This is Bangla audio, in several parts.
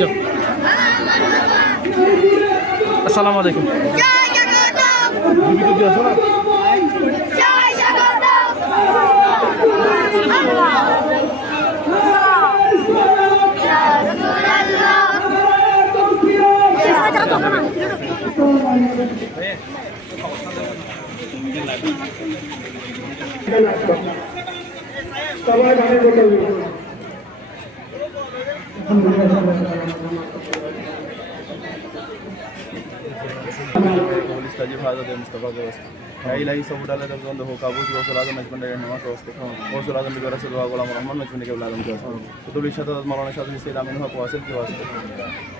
যাও। আসসালামু আলাইকুম। সবাই গানে ಪೊಲೀಸ್ ತಜಿಬಾದ ಮುಸ್ತಫಾ ಗೋಸ್ತು ಕೈಲಾಗಿ ಸೌಡಲ್ಲದ ಒಂದು ಕಾಬೂಸ್ ಗೋಸಲಾದ ನಜ್ಮಂಡ ಹೆಣ್ಣುಮಕ್ಕ ವಸ್ತು ಗೋಸಲಾದ ಮಿಗರಸದ ಗುಲಾಮ ರಹಮಾನ್ ನಜ್ಮಂಡಿಗೆ ಉಲಾದ ಮುಜಾಸ ಕುತುಬ್ ಇಶಾದ ಮೌಲಾನ ಶಾದ ಇಸ್ಲಾಮಿನ ಹಕ್ಕು ವಾಸಿಲ್ ಕಿ ವಾಸ್ತು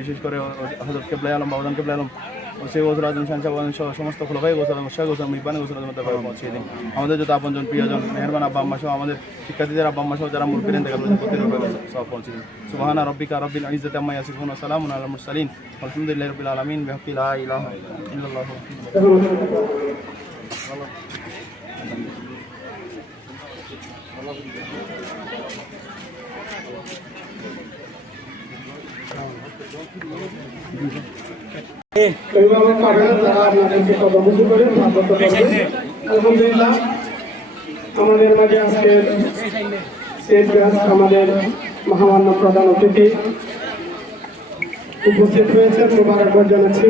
বিশেষ করে হজরত কেবলাই আলম বাবুদান কেবলাই আলম সেই গোসল আজম, শাহ সাবান সহ সমস্ত খোলাফাই গোসল আলম শাহ গোসল মিবানে গোসল আজম দরবারে পৌঁছে দিন। আমাদের যত আপনজন, প্রিয়জন, মেহরবান আব্বা আম্মা সহ, আমাদের শিক্ষার্থীদের আব্বা আম্মা সহ, যারা মুরব্বীর দেখা প্রতি রূপে সব পৌঁছে দিন। সুবহানা রব্বিকা রব্বিল ইজ্জাতি আম্মা ইয়াসিফুন ওয়া সালামুন আলাল মুরসালিন। আলহামদুলিল্লাহি রাব্বিল আলামিন, বিহাক্কি লা ইলাহা ইল্লাল্লাহ। অভিভাবক পাবেন তারা আপনাদেরকে পদমুখী করে ভাগবত করবেন আলহামদুলিল্লাহ, আমাদের মাঝে আজকের সেট গাছ আমাদের মহামান্য প্রধান অতিথি উপস্থিত হয়েছেন মোবারকবাদ জানাচ্ছি